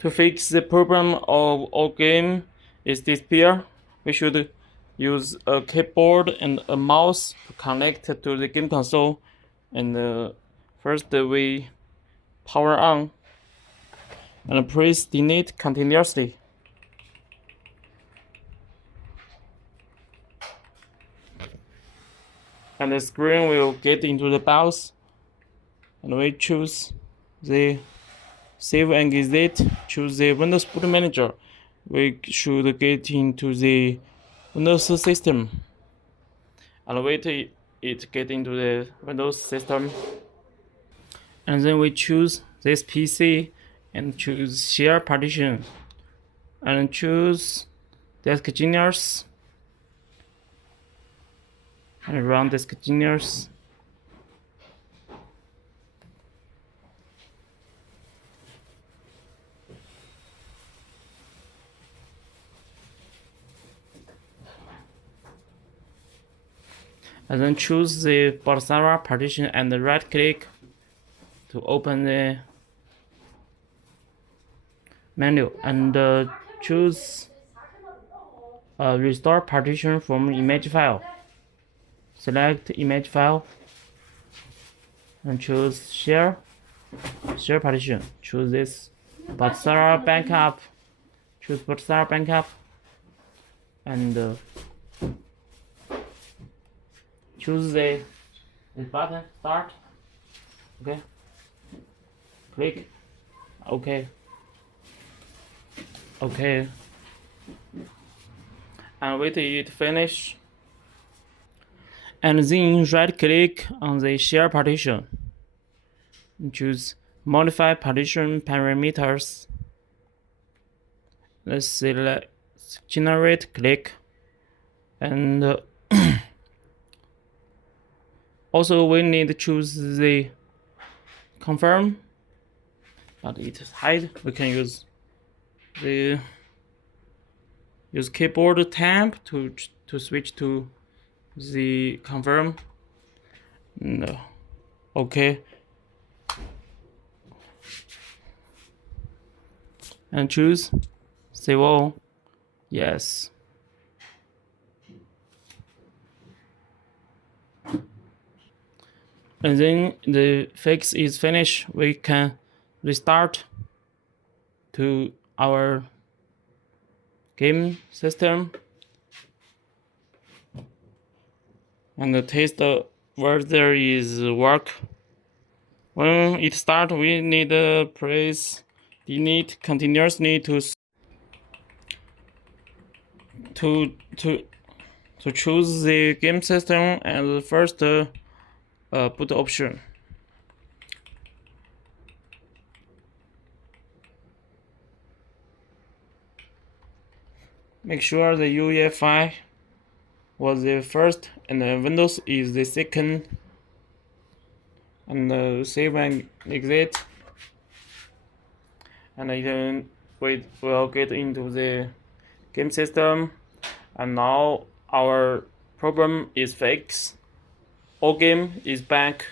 To fix the problem of all game is disappear, we should use a keyboard and a mouse to connect to the game console. And first we power on and press delete continuously. And the screen will get into the BIOS. And we choose the save and exit, choose the Windows Boot Manager. We should get into the Windows system and wait it get into the Windows system. And then we choose this PC and choose share partition and choose disk engineers and run disk engineers. And then choose the Bolsara partition and right click to open the menu and choose restore partition from image file. Select image file and choose share partition. Choose this Bolsara backup. Choose Bolsara backup and choose the button start. Okay. Click. Okay. Okay. And wait it finish. And then right click on the share partition. And choose modify partition parameters. Let's select generate, click, and also we need to choose the confirm, but it is hide. We can use the keyboard tab to switch to the confirm. No. Okay. And choose save all. Yes. And then the fix is finished. We can restart to our game system and test whether is work. When it start, we need to press delete continuously to choose the game system and first boot option. Make sure the UEFI was the first and the Windows is the second, and save and exit, and then we will get into the game system. And now our problem is fixed. All game is back